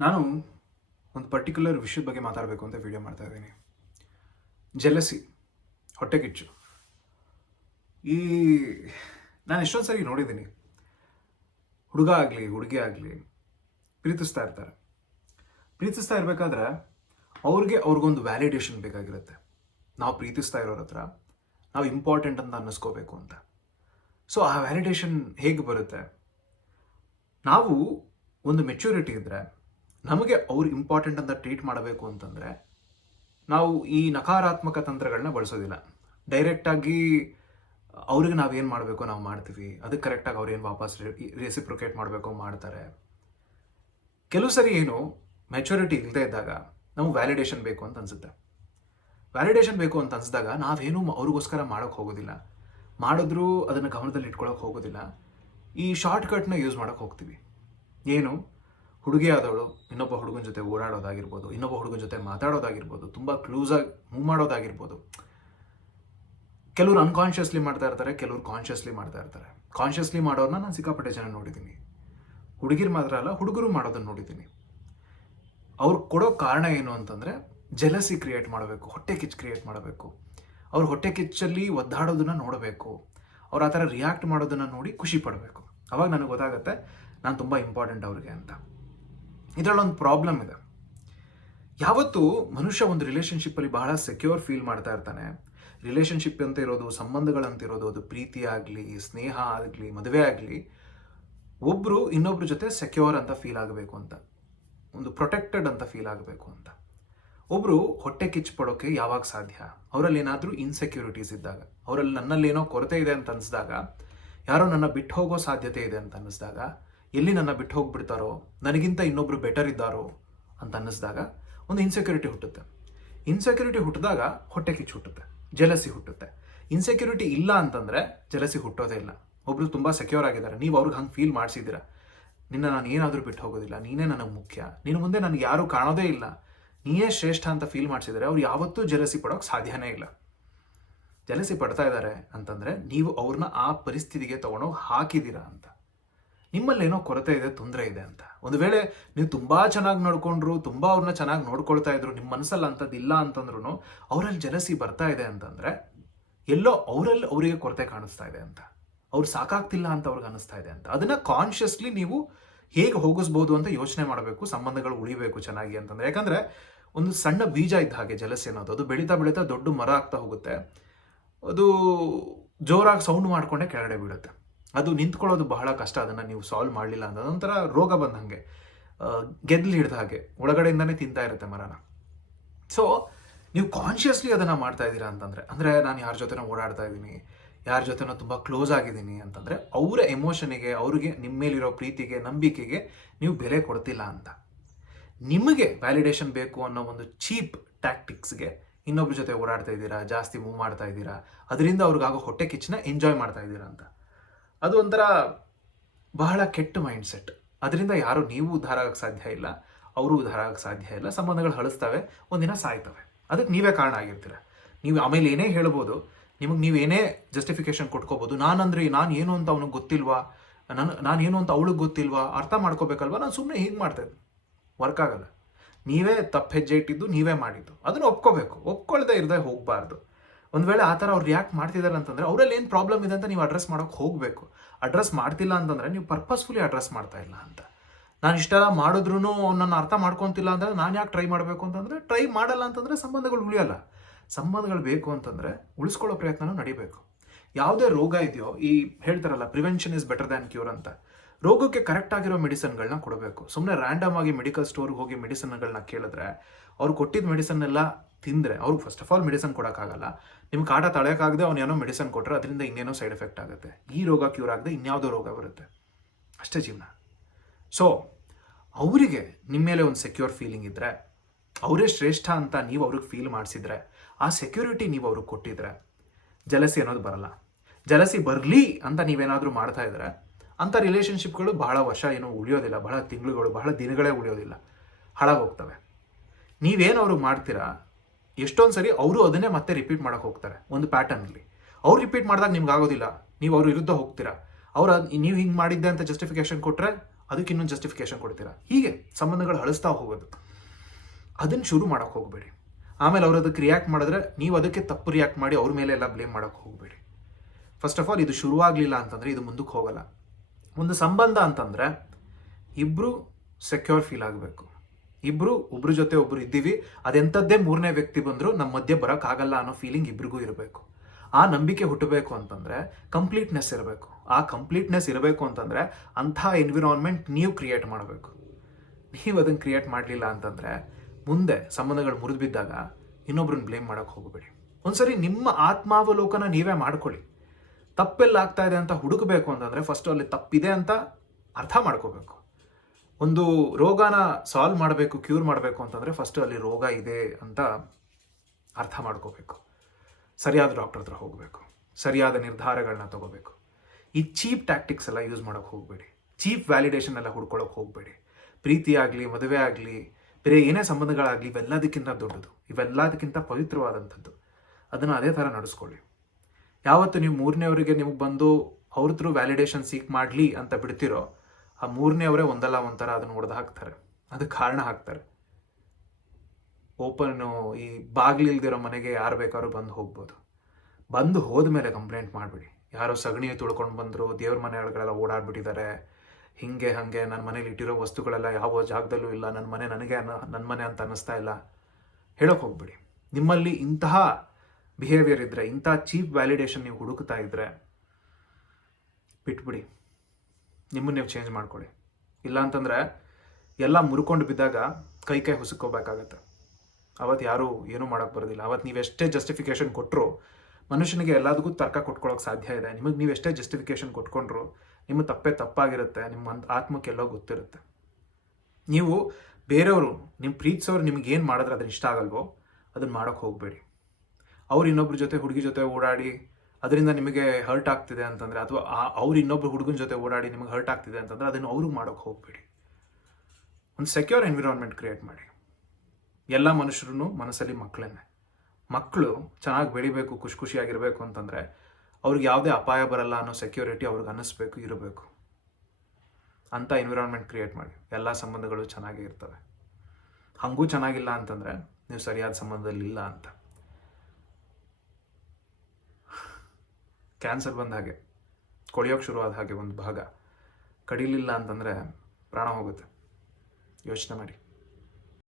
ನಾನು ಒಂದು ಪರ್ಟಿಕ್ಯುಲರ್ ವಿಷಯದ ಬಗ್ಗೆ ಮಾತಾಡಬೇಕು ಅಂತ ವಿಡಿಯೋ ಮಾಡ್ತಾ ಇದ್ದೀನಿ. ಜೆಲಸಿ ಹೊಟ್ಟೆಕಿಚ್ಚು. ಈ ನಾನು ಎಷ್ಟೊಂದು ಸರಿ ನೋಡಿದ್ದೀನಿ. ಹುಡುಗ ಆಗಲಿ, ಹುಡುಗಿ ಆಗಲಿ, ಪ್ರೀತಿಸ್ತಾ ಇರ್ತಾರೆ. ಪ್ರೀತಿಸ್ತಾ ಇರಬೇಕಾದ್ರೆ ಅವ್ರಿಗೆ ಅವ್ರಿಗೊಂದು ವ್ಯಾಲಿಡೇಷನ್ ಬೇಕಾಗಿರುತ್ತೆ. ನಾವು ಪ್ರೀತಿಸ್ತಾ ಇರೋರ ಹತ್ರ, ನಾವು ಇಂಪಾರ್ಟೆಂಟ್ ಅಂತ ಅನ್ನಿಸ್ಕೋಬೇಕು ಅಂತ. ಸೊ ಆ ವ್ಯಾಲಿಡೇಷನ್ ಹೇಗೆ ಬರುತ್ತೆ? ನಾವು ಒಂದು ಮೆಚ್ಯೂರಿಟಿ ಇದ್ದರೆ ನಮಗೆ ಅವ್ರು ಇಂಪಾರ್ಟೆಂಟ್ ಅಂತ ಟ್ರೀಟ್ ಮಾಡಬೇಕು ಅಂತಂದರೆ ನಾವು ಈ ನಕಾರಾತ್ಮಕ ತಂತ್ರಗಳನ್ನ ಬಳಸೋದಿಲ್ಲ. ಡೈರೆಕ್ಟಾಗಿ ಅವ್ರಿಗೆ ನಾವೇನು ಮಾಡಬೇಕು, ನಾವು ಮಾಡ್ತೀವಿ. ಅದಕ್ಕೆ ಕರೆಕ್ಟಾಗಿ ಅವ್ರು ಏನು ವಾಪಸ್ ರೆಸಿಪ್ರೊಕೇಟ್ ಮಾಡಬೇಕು ಮಾಡ್ತಾರೆ. ಕೆಲವು ಸರಿ ಏನು ಮೆಚುರಿಟಿ ಇಲ್ಲದೆ ಇದ್ದಾಗ ನಮಗೆ ವ್ಯಾಲಿಡೇಷನ್ ಬೇಕು ಅಂತ ಅನಿಸುತ್ತೆ. ವ್ಯಾಲಿಡೇಷನ್ ಬೇಕು ಅಂತ ಅನ್ಸಿದಾಗ ನಾವೇನು ಅವ್ರಿಗೋಸ್ಕರ ಮಾಡೋಕ್ಕೆ ಹೋಗೋದಿಲ್ಲ. ಮಾಡಿದ್ರೂ ಅದನ್ನು ಗಮನದಲ್ಲಿ ಇಟ್ಕೊಳ್ಳೋಕೆ ಹೋಗೋದಿಲ್ಲ. ಈ ಶಾರ್ಟ್ಕಟ್ನ ಯೂಸ್ ಮಾಡೋಕೆ ಹೋಗ್ತೀವಿ. ಏನು? ಹುಡುಗಿ ಆದವಳು ಇನ್ನೊಬ್ಬ ಹುಡುಗನ ಜೊತೆ ಓಡಾಡೋದಾಗಿರ್ಬೋದು, ಇನ್ನೊಬ್ಬ ಹುಡುಗನ ಜೊತೆ ಮಾತಾಡೋದಾಗಿರ್ಬೋದು, ತುಂಬ ಕ್ಲೂಸಾಗಿ ಮೂವ್ ಮಾಡೋದಾಗಿರ್ಬೋದು. ಕೆಲವ್ರು ಅನ್ಕಾನ್ಷಿಯಸ್ಲಿ ಮಾಡ್ತಾ ಇರ್ತಾರೆ, ಕೆಲವ್ರು ಕಾನ್ಷಿಯಸ್ಲಿ ಮಾಡ್ತಾ ಇರ್ತಾರೆ. ಕಾನ್ಷಿಯಸ್ಲಿ ಮಾಡೋರ್ನ ನಾನು ಸಿಕ್ಕಾಪಟ್ಟೆ ಜನ ನೋಡಿದ್ದೀನಿ ಹುಡುಗಿರು ಮಾತ್ರ ಅಲ್ಲ, ಹುಡುಗರು ಮಾಡೋದನ್ನು ನೋಡಿದ್ದೀನಿ ಅವ್ರು ಕೊಡೋ ಕಾರಣ ಏನು ಅಂತಂದರೆ ಜಲಸಿ ಕ್ರಿಯೇಟ್ ಮಾಡಬೇಕು, ಹೊಟ್ಟೆ ಕಿಚ್ಚು ಕ್ರಿಯೇಟ್ ಮಾಡಬೇಕು. ಅವ್ರ ಹೊಟ್ಟೆ ಕಿಚ್ಚಲ್ಲಿ ಒದ್ದಾಡೋದನ್ನ ನೋಡಬೇಕು. ಅವ್ರು ಆ ಥರ ರಿಯಾಕ್ಟ್ ಮಾಡೋದನ್ನು ನೋಡಿ ಖುಷಿ ಪಡಬೇಕು. ಅವಾಗ ನನಗೆ ಗೊತ್ತಾಗುತ್ತೆ, ನಾನು ತುಂಬ ಇಂಪಾರ್ಟೆಂಟ್ ಅವ್ರಿಗೆ ಅಂತ. ಇದರಲ್ಲೊಂದು ಪ್ರಾಬ್ಲಮ್ ಇದೆ. ಯಾವತ್ತು ಮನುಷ್ಯ ಒಂದು ರಿಲೇಷನ್ಶಿಪ್ಪಲ್ಲಿ ಬಹಳ ಸೆಕ್ಯೂರ್ ಫೀಲ್ ಮಾಡ್ತಾ ಇರ್ತಾನೆ. ರಿಲೇಷನ್ಶಿಪ್ ಅಂತ ಇರೋದು ಸಂಬಂಧಗಳಂತಿರೋದು ಅದು ಪ್ರೀತಿ ಆಗಲಿ, ಸ್ನೇಹ ಆಗಲಿ, ಮದುವೆ ಆಗಲಿ ಒಬ್ಬರು ಇನ್ನೊಬ್ರ ಜೊತೆ ಸೆಕ್ಯೂರ್ ಅಂತ ಫೀಲ್ ಆಗಬೇಕು ಅಂತ. ಒಂದು ಪ್ರೊಟೆಕ್ಟೆಡ್ ಅಂತ ಫೀಲ್ ಆಗಬೇಕು ಅಂತ. ಒಬ್ಬರು ಹೊಟ್ಟೆ ಕಿಚ್ಚು ಪಡೋಕೆ ಯಾವಾಗ ಸಾಧ್ಯ? ಅವರಲ್ಲಿ ಏನಾದರೂ ಇನ್ಸೆಕ್ಯೂರಿಟೀಸ್ ಇದ್ದಾಗ, ಅವರಲ್ಲಿ ನನ್ನಲ್ಲಿ ಏನೋ ಕೊರತೆ ಇದೆ ಅಂತ ಅನಿಸಿದಾಗ, ಯಾರೋ ನನ್ನ ಬಿಟ್ಟು ಹೋಗೋ ಸಾಧ್ಯತೆ ಇದೆ ಅಂತ ಅನ್ನಿಸ್ದಾಗ ಎಲ್ಲಿ ನನ್ನ ಬಿಟ್ಟು ಹೋಗ್ಬಿಡ್ತಾರೋ, ನನಗಿಂತ ಇನ್ನೊಬ್ರು ಬೆಟರ್ ಇದ್ದಾರೋ ಅಂತ ಅನ್ನಿಸ್ದಾಗ ಒಂದು ಇನ್ಸೆಕ್ಯೂರಿಟಿ ಹುಟ್ಟುತ್ತೆ. ಇನ್ಸೆಕ್ಯೂರಿಟಿ ಹುಟ್ಟಿದಾಗ ಹೊಟ್ಟೆ ಕಿಚ್ಚು ಹುಟ್ಟುತ್ತೆ ಜಲಸಿ ಹುಟ್ಟುತ್ತೆ. ಇನ್ಸೆಕ್ಯೂರಿಟಿ ಇಲ್ಲ ಅಂತಂದ್ರೆ ಜಲಸಿ ಹುಟ್ಟೋದೇ ಇಲ್ಲ. ಒಬ್ರು ತುಂಬ ಸೆಕ್ಯೂರ್ ಆಗಿದ್ದಾರೆ, ನೀವು ಅವ್ರಿಗೆ ಹಂಗೆ ಫೀಲ್ ಮಾಡಿಸಿದ್ದೀರಾ? ನಿನ್ನ ನಾನು ಏನಾದರೂ ಬಿಟ್ಟು ಹೋಗೋದಿಲ್ಲ, ನೀನೇ ನನಗೆ ಮುಖ್ಯ ನಿನ್ನ ಮುಂದೆ ನನಗೆ ಯಾರು ಕಾಣೋದೇ ಇಲ್ಲ. ನೀಯೇ ಶ್ರೇಷ್ಠ ಅಂತ ಫೀಲ್ ಮಾಡಿಸಿದರೆ ಅವ್ರು ಯಾವತ್ತೂ ಜಲಸಿ ಪಡೋಕೆ ಸಾಧ್ಯನೇ ಇಲ್ಲ. ಜಲಸಿ ಪಡ್ತಾ ಇದ್ದಾರೆ ಅಂತಂದ್ರೆ ನೀವು ಅವ್ರನ್ನ ಆ ಪರಿಸ್ಥಿತಿಗೆ ತಗೊಂಡೋಗಿ ಹಾಕಿದ್ದೀರಾ ಅಂತ. ನಿಮ್ಮಲ್ಲಿ ಏನೋ ಕೊರತೆ ಇದೆ, ತೊಂದರೆ ಇದೆ ಅಂತ. ಒಂದು ವೇಳೆ ನೀವು ತುಂಬಾ ಚೆನ್ನಾಗಿ ನೋಡ್ಕೊಂಡ್ರು, ತುಂಬಾ ಅವ್ರನ್ನ ಚೆನ್ನಾಗಿ ನೋಡ್ಕೊಳ್ತಾ ಇದ್ರು ನಿಮ್ಮ ಮನಸ್ಸಲ್ಲಿ ಅಂಥದ್ದು ಇಲ್ಲ ಅಂತಂದ್ರೂ ಅವರಲ್ಲಿ ಜಲಸಿ ಬರ್ತಾ ಇದೆ ಅಂತಂದ್ರೆ ಎಲ್ಲೋ ಅವರಲ್ಲಿ ಅವರಿಗೆ ಕೊರತೆ ಕಾಣಿಸ್ತಾ ಇದೆ ಅಂತ. ಅವ್ರು ಸಾಕಾಗ್ತಿಲ್ಲ ಅಂತ ಅವ್ರಿಗೆ ಅನಿಸ್ತಾ ಇದೆ ಅಂತ. ಅದನ್ನ ಕಾನ್ಷಿಯಸ್ಲಿ ನೀವು ಹೇಗೆ ಹೋಗಿಸ್ಬೋದು ಅಂತ ಯೋಚನೆ ಮಾಡಬೇಕು, ಸಂಬಂಧಗಳು ಉಳಿಬೇಕು ಚೆನ್ನಾಗಿ ಅಂತಂದ್ರೆ. ಯಾಕಂದ್ರೆ ಒಂದು ಸಣ್ಣ ಬೀಜ ಇದ್ದ ಹಾಗೆ ಜಲಸಿ ಅನ್ನೋದು, ಅದು ಬೆಳೀತಾ ಬೆಳೀತಾ ದೊಡ್ಡ ಮರ ಆಗ್ತಾ ಹೋಗುತ್ತೆ. ಅದು ಜೋರಾಗಿ ಸೌಂಡ್ ಮಾಡ್ಕೊಂಡೆ ಕೆಳಗಡೆ ಬೀಳುತ್ತೆ. ಅದು ನಿಂತ್ಕೊಳ್ಳೋದು ಬಹಳ ಕಷ್ಟ, ಅದನ್ನು ನೀವು ಸಾಲ್ವ್ ಮಾಡಲಿಲ್ಲ ಅಂತ ಅದೊಂಥರ ರೋಗ ಬಂದಂಗೆ ಗೆದ್ಲು ಹಿಡ್ದ ಹಾಗೆ. ಒಳಗಡೆಯಿಂದನೇ ತಿಂತಾ ಇರುತ್ತೆ ಮರನ. ಸೊ ನೀವು ಕಾನ್ಷಿಯಸ್ಲಿ ಅದನ್ನು ಮಾಡ್ತಾ ಇದ್ದೀರಾ ಅಂತಂದರೆ, ಅಂದರೆ ನಾನು ಯಾರ ಜೊತೆನೋ ಓಡಾಡ್ತಾ ಇದ್ದೀನಿ, ಯಾರ ಜೊತೆನೋ ತುಂಬ ಕ್ಲೋಸ್ ಆಗಿದ್ದೀನಿ ಅಂತಂದರೆ, ಅವರ ಎಮೋಷನಿಗೆ ಅವ್ರಿಗೆ ನಿಮ್ಮ ಮೇಲಿರೋ ಪ್ರೀತಿಗೆ, ನಂಬಿಕೆಗೆ ನೀವು ಬೆಲೆ ಕೊಡ್ತಿಲ್ಲ ಅಂತ. ನಿಮಗೆ ವ್ಯಾಲಿಡೇಷನ್ ಬೇಕು ಅನ್ನೋ ಒಂದು ಚೀಪ್ ಟ್ಯಾಕ್ಟಿಕ್ಸ್ಗೆ ಇನ್ನೊಬ್ರ ಜೊತೆ ಓಡಾಡ್ತಾ ಇದ್ದೀರಾ, ಜಾಸ್ತಿ ಮೂವ್ ಮಾಡ್ತಾ ಇದ್ದೀರಾ, ಅದರಿಂದ ಅವ್ರಿಗಾಗೋ ಹೊಟ್ಟೆ ಕಿಚ್ಚನ್ನ ಎಂಜಾಯ್ ಮಾಡ್ತಾ ಇದ್ದೀರಾ ಅಂತ. ಅದು ಒಂಥರ ಬಹಳ ಕೆಟ್ಟ ಮೈಂಡ್ ಸೆಟ್ ಅದರಿಂದ ಯಾರು ನೀವು ಉದ್ಧಾರ ಆಗಕ್ಕೆ ಸಾಧ್ಯ ಇಲ್ಲ, ಅವರು ಉದ್ಧಾರ ಆಗಕ್ಕೆ ಸಾಧ್ಯ ಇಲ್ಲ, ಸಂಬಂಧಗಳು ಹಳಿಸ್ತವೆ, ಒಂದಿನ ಸಾಯ್ತವೆ. ಅದಕ್ಕೆ ನೀವೇ ಕಾರಣ ಆಗಿರ್ತೀರ. ನೀವು ಆಮೇಲೆ ಏನೇ ಹೇಳ್ಬೋದು, ನಿಮಗೆ ನೀವೇನೇ ಜಸ್ಟಿಫಿಕೇಶನ್ ಕೊಟ್ಕೋಬೋದು, ನಾನಂದ್ರೆ ನಾನು ಏನು ಅಂತ ಅವನಿಗೆ ಗೊತ್ತಿಲ್ವಾ? ನಾನು ನಾನು ಏನು ಅಂತ ಅವಳಿಗೆ ಗೊತ್ತಿಲ್ವಾ? ಅರ್ಥ ಮಾಡ್ಕೋಬೇಕಲ್ವಾ? ನಾನು ಸುಮ್ಮನೆ ಹೀಗೆ ಮಾಡ್ತಾಯಿದ್ದೆ ವರ್ಕ್ ಆಗಲ್ಲ. ನೀವೇ ತಪ್ಪು ಹೆಜ್ಜೆ ಇಟ್ಟಿದ್ದು ನೀವೇ ಮಾಡಿದ್ದು. ಅದನ್ನು ಒಪ್ಕೋಬೇಕು. ಒಪ್ಕೊಳ್ದೆ ಇರದೆ ಹೋಗಬಾರ್ದು. ಒಂದು ವೇಳೆ ಆ ಥರ ಅವ್ರು ರಿಯಾಕ್ಟ್ ಮಾಡ್ತಿದ್ದಾರೆ ಅಂತಂದ್ರೆ ಅವರಲ್ಲಿ ಏನು ಪ್ರಾಬ್ಲಮ್ ಇದೆ ಅಂತ ನೀವು ಅಡ್ರೆಸ್ ಮಾಡೋಕೆ ಹೋಗಬೇಕು. ಅಡ್ರೆಸ್ ಮಾಡ್ತಿಲ್ಲ ಅಂತಂದ್ರೆ ನೀವು ಪರ್ಪಸ್ಫುಲಿ ಅಡ್ರೆಸ್ ಮಾಡ್ತಾ ಇಲ್ಲ ಅಂತ. ನಾನು ಇಷ್ಟೆಲ್ಲ ಮಾಡಿದ್ರೂ ನನ್ನ ಅರ್ಥ ಮಾಡ್ಕೊತಿಲ್ಲ ಅಂದ್ರೆ ನಾನು ಯಾಕೆ ಟ್ರೈ ಮಾಡಬೇಕು ಅಂತಂದ್ರೆ ಟ್ರೈ ಮಾಡಲ್ಲ ಅಂತಂದ್ರೆ ಸಂಬಂಧಗಳು ಉಳಿಯಲ್ಲ. ಸಂಬಂಧಗಳು ಬೇಕು ಅಂತಂದ್ರೆ ಉಳಿಸ್ಕೊಳ್ಳೋ ಪ್ರಯತ್ನನೂ ನಡಿಬೇಕು. ಯಾವುದೇ ರೋಗ ಇದೆಯೋ, ಈ ಹೇಳ್ತಾರಲ್ಲ prevention is better than cure ಅಂತ. ರೋಗಕ್ಕೆ ಕರೆಕ್ಟ್ ಆಗಿರೋ ಮೆಡಿಸನ್ಗಳನ್ನ ಕೊಡಬೇಕು. ಸುಮ್ಮನೆ ರ್ಯಾಂಡಮ್ ಆಗಿ ಮೆಡಿಕಲ್ ಸ್ಟೋರ್ಗೆ ಹೋಗಿ ಮೆಡಿಸನ್ಗಳನ್ನ ಕೇಳಿದ್ರೆ ಅವ್ರು ಕೊಟ್ಟಿದ್ದ ಮೆಡಿಸನ್ನೆಲ್ಲ ತಿಂದರೆ, ಅವ್ರಿಗೆ ಫಸ್ಟ್ ಆಫ್ ಆಲ್ ಮೆಡಿಸನ್ ಕೊಡೋಕ್ಕಾಗಲ್ಲ. ನಿಮ್ಮ ಕಾಟ ತಳೆಯೋಕ್ಕಾಗದೆ ಅವ್ನು ಏನೋ ಮೆಡಿಸನ್ ಕೊಟ್ಟರೆ ಅದರಿಂದ ಇನ್ನೇನೋ ಸೈಡ್ ಎಫೆಕ್ಟ್ ಆಗುತ್ತೆ. ಈ ರೋಗ ಕ್ಯೂರ್ ಆಗದೆ ಇನ್ಯಾವುದೋ ರೋಗ ಬರುತ್ತೆ. ಅಷ್ಟೇ ಜೀವನ. ಸೊ ಅವರಿಗೆ ನಿಮ್ಮ ಮೇಲೆ ಒಂದು ಸೆಕ್ಯೂರ್ ಫೀಲಿಂಗ್ ಇದ್ದರೆ ಅವರೇ ಶ್ರೇಷ್ಠ ಅಂತ ನೀವು ಅವ್ರಿಗೆ ಫೀಲ್ ಮಾಡಿಸಿದ್ರೆ, ಆ ಸೆಕ್ಯೂರಿಟಿ ನೀವು ಅವ್ರಿಗೆ ಕೊಟ್ಟಿದ್ರೆ ಜಲಸಿ ಅನ್ನೋದು ಬರಲ್ಲ. ಜಲಸಿ ಬರಲಿ ಅಂತ ನೀವೇನಾದರೂ ಮಾಡ್ತಾ ಇದ್ರೆ ಅಂಥ ರಿಲೇಷನ್ಶಿಪ್ಗಳು ಬಹಳ ವರ್ಷ ಏನೋ ಉಳಿಯೋದಿಲ್ಲ, ಬಹಳ ತಿಂಗಳುಗಳು, ಬಹಳ ದಿನಗಳೇ ಉಳಿಯೋದಿಲ್ಲ. ಹಾಳಾಗೋಗ್ತವೆ. ನೀವೇನು ಅವ್ರಿಗೆ ಮಾಡ್ತೀರಾ, ಎಷ್ಟೊಂದು ಸರಿ ಅವರು ಅದನ್ನೇ ಮತ್ತೆ ರಿಪೀಟ್ ಮಾಡೋಕೆ ಹೋಗ್ತಾರೆ, ಒಂದು ಪ್ಯಾಟರ್ನಲ್ಲಿ ಅವ್ರು ರಿಪೀಟ್ ಮಾಡಿದಾಗ ನಿಮ್ಗೆ ಆಗೋದಿಲ್ಲ ನೀವು ಅವ್ರ ವಿರುದ್ಧ ಹೋಗ್ತೀರಾ. ಅವ್ರು ನೀವು ಹಿಂಗೆ ಮಾಡಿದ್ದೆ ಅಂತ ಜಸ್ಟಿಫಿಕೇಶನ್ ಕೊಟ್ಟರೆ ಅದಕ್ಕೆ ಇನ್ನೊಂದು ಜಸ್ಟಿಫಿಕೇಶನ್ ಕೊಡ್ತೀರಾ. ಹೀಗೆ ಸಂಬಂಧಗಳು ಹಳಿಸ್ತಾ ಹೋಗೋದು. ಅದನ್ನು ಶುರು ಮಾಡೋಕೆ ಹೋಗಬೇಡಿ. ಆಮೇಲೆ ಅವ್ರು ಅದಕ್ಕೆ ರಿಯಾಕ್ಟ್ ಮಾಡಿದ್ರೆ ನೀವು ಅದಕ್ಕೆ ತಪ್ಪು ರಿಯಾಕ್ಟ್ ಮಾಡಿ ಅವ್ರ ಮೇಲೆ ಎಲ್ಲ ಬ್ಲೇಮ್ ಮಾಡೋಕೆ ಹೋಗಬೇಡಿ. ಫಸ್ಟ್ ಆಫ್ ಆಲ್ ಇದು ಶುರುವಾಗಲಿಲ್ಲ ಅಂತಂದರೆ ಇದು ಮುಂದಕ್ಕೆ ಹೋಗಲ್ಲ. ಒಂದು ಸಂಬಂಧ ಅಂತಂದರೆ ಇಬ್ಬರು ಸೆಕ್ಯೂರ್ ಫೀಲ್ ಆಗಬೇಕು. ಇಬ್ಬರು ಒಬ್ರ ಜೊತೆ ಒಬ್ರು ಇದ್ದೀವಿ, ಅದೆಂಥದ್ದೇ ಮೂರನೇ ವ್ಯಕ್ತಿ ಬಂದರೂ ನಮ್ಮ ಮಧ್ಯೆ ಬರೋಕ್ಕಾಗಲ್ಲ ಅನ್ನೋ ಫೀಲಿಂಗ್ ಇಬ್ರಿಗೂ ಇರಬೇಕು. ಆ ನಂಬಿಕೆ ಹುಟ್ಟಬೇಕು ಅಂತಂದರೆ ಕಂಪ್ಲೀಟ್ನೆಸ್ ಇರಬೇಕು. ಆ ಕಂಪ್ಲೀಟ್ನೆಸ್ ಇರಬೇಕು ಅಂತಂದರೆ ಅಂಥ ಎನ್ವಿರಾನ್ಮೆಂಟ್ ನೀವು ಕ್ರಿಯೇಟ್ ಮಾಡಬೇಕು. ನೀವು ಅದನ್ನು ಕ್ರಿಯೇಟ್ ಮಾಡಲಿಲ್ಲ ಅಂತಂದರೆ ಮುಂದೆ ಸಂಬಂಧಗಳು ಮುರಿದು ಬಿದ್ದಾಗ ಇನ್ನೊಬ್ರನ್ನ ಬ್ಲೇಮ್ ಮಾಡೋಕೆ ಹೋಗಬೇಡಿ. ಒಂದ್ಸರಿ ನಿಮ್ಮ ಆತ್ಮಾವಲೋಕನ ನೀವೇ ಮಾಡ್ಕೊಳ್ಳಿ. ತಪ್ಪೆಲ್ಲ ಆಗ್ತಾ ಇದೆ ಅಂತ ಹುಡುಕಬೇಕು ಅಂತಂದರೆ ಫಸ್ಟು ಅಲ್ಲಿ ತಪ್ಪಿದೆ ಅಂತ ಅರ್ಥ ಮಾಡ್ಕೋಬೇಕು. ಒಂದು ರೋಗನ ಸಾಲ್ವ್ ಮಾಡಬೇಕು ಕ್ಯೂರ್ ಮಾಡಬೇಕು ಅಂತಂದರೆ ಫಸ್ಟು ಅಲ್ಲಿ ರೋಗ ಇದೆ ಅಂತ ಅರ್ಥ ಮಾಡ್ಕೋಬೇಕು. ಸರಿಯಾದ ಡಾಕ್ಟರ್ ಹತ್ರ ಹೋಗಬೇಕು. ಸರಿಯಾದ ನಿರ್ಧಾರಗಳನ್ನ ತಗೋಬೇಕು. ಈ ಚೀಪ್ ಟ್ಯಾಕ್ಟಿಕ್ಸ್ ಎಲ್ಲ ಯೂಸ್ ಮಾಡೋಕೆ ಹೋಗಬೇಡಿ. ಚೀಪ್ ವ್ಯಾಲಿಡೇಷನ್ ಎಲ್ಲ ಹುಡ್ಕೊಳ್ಳೋಕೆ ಹೋಗಬೇಡಿ. ಪ್ರೀತಿ ಆಗಲಿ, ಮದುವೆ ಆಗಲಿ, ಬೇರೆ ಏನೇ ಸಂಬಂಧಗಳಾಗಲಿ, ಇವೆಲ್ಲದಕ್ಕಿಂತ ದೊಡ್ಡದು. ಇವೆಲ್ಲದಕ್ಕಿಂತ ಪವಿತ್ರವಾದಂಥದ್ದು. ಅದನ್ನು ಅದೇ ಥರ ನಡೆಸ್ಕೊಳ್ಳಿ. ಯಾವತ್ತು ನೀವು ಮೂರನೇವರಿಗೆ ನಿಮಗೆ ಬಂದು ಅವ್ರ ಥ್ರೂ ವ್ಯಾಲಿಡೇಷನ್ ಸೀಕ್ ಮಾಡಲಿ ಅಂತ ಬಿಡ್ತಿರೋ, ಆ ಮೂರನೇವರೇ ಒಂದಲ್ಲ ಒಂಥರ ಅದನ್ನು ಹೊಡೆದು ಹಾಕ್ತಾರೆ. ಅದಕ್ಕೆ ಕಾರಣ ಹಾಕ್ತಾರೆ. ಓಪನ್ನು ಈ ಬಾಗಿಲಿಲ್ದಿರೋ ಮನೆಗೆ ಯಾರು ಬೇಕಾದ್ರೂ ಬಂದು ಹೋಗ್ಬೋದು. ಬಂದು ಹೋದ ಮೇಲೆ ಕಂಪ್ಲೇಂಟ್ ಮಾಡಿಬಿಡಿ. ಯಾರೋ ಸಗಣಿ ತುಳ್ಕೊಂಡು ಬಂದರು, ದೇವ್ರ ಮನೆ ಒಳಗಡೆಲ್ಲ ಓಡಾಡ್ಬಿಟ್ಟಿದ್ದಾರೆ ಹಿಂಗೆ, ಹಾಗೆ ನನ್ನ ಮನೇಲಿ ಇಟ್ಟಿರೋ ವಸ್ತುಗಳೆಲ್ಲ ಯಾವ ಜಾಗದಲ್ಲೂ ಇಲ್ಲ ನನ್ನ ಮನೆ ನನಗೆ ಅನ್ನ ನನ್ನ ಮನೆ ಅಂತ ಅನ್ನಿಸ್ತಾ ಇಲ್ಲ. ಹೇಳೋಕೆ ಹೋಗ್ಬಿಡಿ. ನಿಮ್ಮಲ್ಲಿ ಇಂತಹ ಬಿಹೇವಿಯರ್ ಇದ್ದರೆ ಇಂಥ ಚೀಪ್ ವ್ಯಾಲಿಡೇಷನ್ ನೀವು ಹುಡುಕ್ತಾ ಇದ್ದರೆ ಬಿಟ್ಬಿಡಿ. ನಿಮ್ಮನ್ನು ನೀವು ಚೇಂಜ್ ಮಾಡ್ಕೊಳ್ಳಿ. ಇಲ್ಲ ಅಂತಂದರೆ ಎಲ್ಲ ಮುರ್ಕೊಂಡು ಬಿದ್ದಾಗ ಕೈ ಕೈ ಹುಸುಕೋಬೇಕಾಗತ್ತೆ ಅವತ್ತು ಯಾರೂ ಏನೂ ಮಾಡೋಕ್ಕೆ ಬರೋದಿಲ್ಲ. ಅವತ್ತು ನೀವೆಷ್ಟೇ ಎಷ್ಟೇ ಜಸ್ಟಿಫಿಕೇಶನ್ ಕೊಟ್ಟರು ಮನುಷ್ಯನಿಗೆ ಎಲ್ಲದಕ್ಕೂ ತರ್ಕ ಕೊಟ್ಕೊಳ್ಳೋಕೆ ಸಾಧ್ಯ ಇದೆ. ನಿಮಗೆ ನೀವು ಎಷ್ಟೇ ಜಸ್ಟಿಫಿಕೇಶನ್ ಕೊಟ್ಕೊಂಡ್ರು, ನಿಮ್ಮ ತಪ್ಪೇ ತಪ್ಪಾಗಿರುತ್ತೆ. ನಿಮ್ಮ ಆತ್ಮಕ್ಕೆಲ್ಲೋ ಗೊತ್ತಿರುತ್ತೆ. ನೀವು ಬೇರೆಯವರು, ನಿಮ್ಮ ಪ್ರೀತಿಸೋರು ಏನು ಮಾಡಿದ್ರೆ ಅದನ್ನ ಇಷ್ಟ ಆಗಲ್ವೋ, ಅದನ್ನು ಮಾಡೋಕ್ಕೆ ಹೋಗಬೇಡಿ. ಅವ್ರು ಇನ್ನೊಬ್ರ ಜೊತೆ ಹುಡುಗಿ ಜೊತೆ ಓಡಾಡಿ ಅದರಿಂದ ನಿಮಗೆ ಹರ್ಟ್ ಆಗ್ತಿದೆ ಅಂತಂದರೆ, ಅಥವಾ ಅವ್ರು ಇನ್ನೊಬ್ಬರು ಹುಡುಗನ ಜೊತೆ ಓಡಾಡಿ ನಿಮಗೆ ಹರ್ಟ್ ಆಗ್ತಿದೆ ಅಂತಂದರೆ ಅದನ್ನು ಅವ್ರಿಗೆ ಮಾಡೋಕ್ಕೆ ಹೋಗಬೇಡಿ. ಒಂದು ಸೆಕ್ಯೂರ್ ಎನ್ವಿರಾನ್ಮೆಂಟ್ ಕ್ರಿಯೇಟ್ ಮಾಡಿ. ಎಲ್ಲ ಮನುಷ್ಯರು ಮನಸ್ಸಲ್ಲಿ ಮಕ್ಕಳನ್ನೇ ಮಕ್ಕಳು ಚೆನ್ನಾಗಿ ಬೆಳಿಬೇಕು, ಖುಷಿ ಖುಷಿಯಾಗಿರಬೇಕು ಅಂತಂದರೆ ಅವ್ರಿಗೆ ಯಾವುದೇ ಅಪಾಯ ಬರಲ್ಲ ಅನ್ನೋ ಸೆಕ್ಯೂರಿಟಿ ಅವ್ರಿಗೆ ಅನ್ನಿಸ್ಬೇಕು, ಇರಬೇಕು. ಅಂಥ ಎನ್ವಿರಾನ್ಮೆಂಟ್ ಕ್ರಿಯೇಟ್ ಮಾಡಿ. ಎಲ್ಲ ಸಂಬಂಧಗಳು ಚೆನ್ನಾಗೇ ಇರ್ತವೆ. ಹಾಗೂ ಚೆನ್ನಾಗಿಲ್ಲ ಅಂತಂದರೆ ನೀವು ಸರಿಯಾದ ಸಂಬಂಧದಲ್ಲಿ ಇಲ್ಲ ಅಂತ. ಕ್ಯಾನ್ಸರ್ ಬಂದ ಹಾಗೆ ಕೊಳಿಯೋಕೆ ಶುರುವಾದ ಹಾಗೆ ಒಂದು ಭಾಗ ಕಡಿಲಿಲ್ಲ ಅಂತಂದರೆ ಪ್ರಾಣ ಹೋಗುತ್ತೆ. ಯೋಚನೆ ಮಾಡಿ.